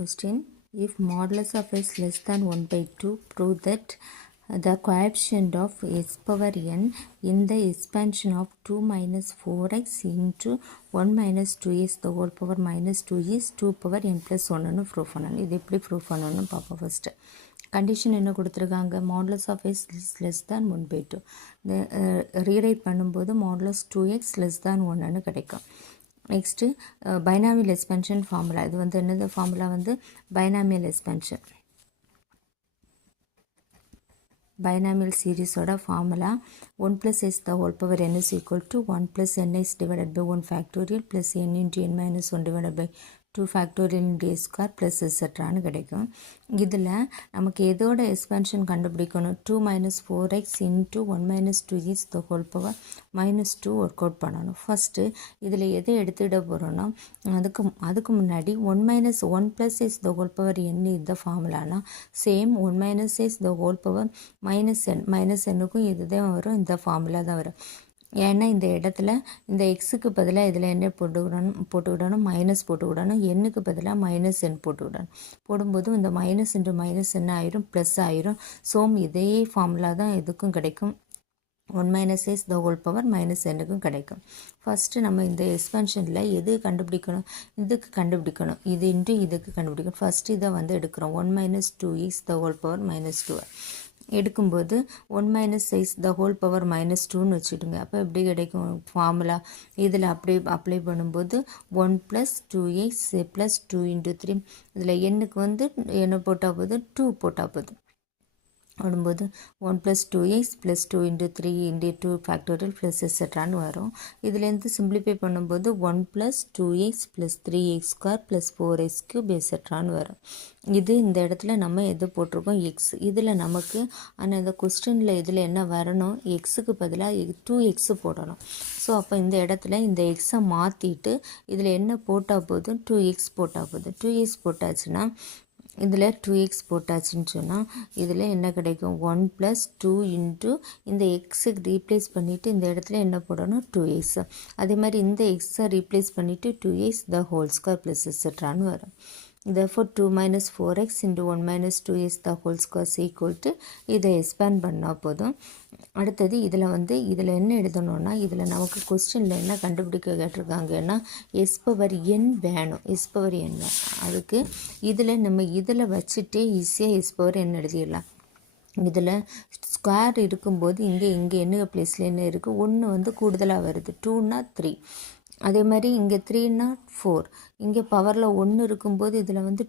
question. If modulus of s less than 1 by 2, prove that the coefficient of s power n in the expansion of 2 minus 4x into 1 minus 2s the whole power minus 2 is 2 power n plus 1 ன்னு prove பண்ணணும். இது எப்படி prove பண்ணணும்னு பார்ப்போம். First condition என்ன கொடுத்துருக்காங்க, modulus of S less than 1 by 2. இந்த rewrite பண்ணும்போது மாடுலஸ் 2x லெஸ் தேன் 1ன்னு கிடைக்கும். Next binomial expansion formula. இது வந்து என்னது ஃபார்முலா வந்து binomial expansion, binomial series oda formula 1 plus s the whole power n is equal to 1 plus ns divided by 1 factorial plus n into n minus 1 divided by 2 factorial into a square plus etc. னு கிடைக்கும். இதில் நமக்கு எதோட எக்ஸ்பென்ஷன் கண்டுபிடிக்கணும், 2 minus 4x into 1 minus 2 is the whole power minus 2 work out பண்ணணும். First இதில் எதை எடுத்துகிட போகிறோன்னா, அதுக்கு முன்னாடி 1 minus 1 plus s the whole power n இந்த ஃபார்முலானா same 1 minus s the whole power minus n-க்கும் இதுதான் வரும், இந்த ஃபார்முலா தான் வரும். ஏன்னா இந்த இடத்துல இந்த எக்ஸுக்கு பதிலாக இதில் என்ன போட்டுவிடணும் மைனஸ் போட்டுவிடணும், எண்ணுக்கு பதிலாக மைனஸ் என் போட்டுவிடணும். போடும்போது இந்த மைனஸ் இன்ட்டு மைனஸ் என்ன ஆயிரும், ப்ளஸ் ஆயிரும். ஸோ இதே ஃபார்முலா தான் இதுக்கும் கிடைக்கும், 1 minus s the whole power minus n-க்கும் கிடைக்கும். ஃபஸ்ட்டு நம்ம இந்த எக்ஸ்பென்ஷனில் எது கண்டுபிடிக்கணும், இதுக்கு கண்டுபிடிக்கணும், இது இன்ட்டு இதுக்கு கண்டுபிடிக்கணும். ஃபஸ்ட்டு இதை வந்து எடுக்கிறோம், 1 minus 2x the whole power minus 2 எடுக்கும்போது 1 minus s the whole power minus 2ன்னு வச்சுடுங்க. அப்போ எப்படி கிடைக்கும் ஃபார்முலா, இதில் அப்படியே அப்ளை பண்ணும்போது 1 plus 2x plus 2 into 3, இதில் எண்ணுக்கு வந்து என்ன போட்டால் போகுது, 2 போட்டால் போகுது. வரும்போது 1 plus 2x plus 2 into 3 into 2 factorial plus etceteraன்னு வரும். இதுலேருந்து சிம்பிளிஃபை பண்ணும்போது 1 plus 2x plus 3x square plus 4x cube etceteraன்னு வரும். இது இந்த இடத்துல நம்ம எது போட்டிருக்கோம், எக்ஸ். இதில் நமக்கு ஆனால் இந்த கொஸ்டினில் இதில் என்ன வரணும், எக்ஸுக்கு பதிலாக 2x போடணும். ஸோ அப்போ இந்த இடத்துல இந்த எக்ஸை மாற்றிட்டு இதில் என்ன போட்டால் போதும், 2x போட்டால் போதும். 2x போட்டாச்சுன்னா இதில் 2x போட்டாச்சுன்னு சொன்னால் இதில் என்ன கிடைக்கும், 1 plus 2 into இந்த எக்ஸுக்கு ரீப்ளேஸ் பண்ணிவிட்டு இந்த இடத்துல என்ன போடணும், 2x. அதே மாதிரி இந்த எக்ஸை ரீப்ளேஸ் பண்ணிவிட்டு 2x the whole square plus etceteraன்னு வரும். therefore 2 minus 4x into 1 minus 2s the whole square is equal to இதை எக்ஸ்பேண்ட் பண்ணால் போதும். அடுத்தது இதில் வந்து இதில் என்ன எழுதணும்னா, இதில் நமக்கு கொஸ்டினில் என்ன கண்டுபிடிக்க கேட்டிருக்காங்கன்னா எஸ் பவர் என் வேணும், எஸ் பவர் என் வேணும். அதுக்கு இதில் நம்ம இதில் வச்சுட்டே ஈஸியாக எஸ் பவர் என் எழுதிடலாம். இதில் ஸ்கொயர் இருக்கும்போது இங்கே என்ன பிளேஸில் என்ன இருக்குது, 1 வந்து கூடுதலாக வருது, 2னா 3. அதே மாதிரி இங்கே 3னா 4, இங்கே பவரில் 1 இருக்கும்போது இதில் வந்து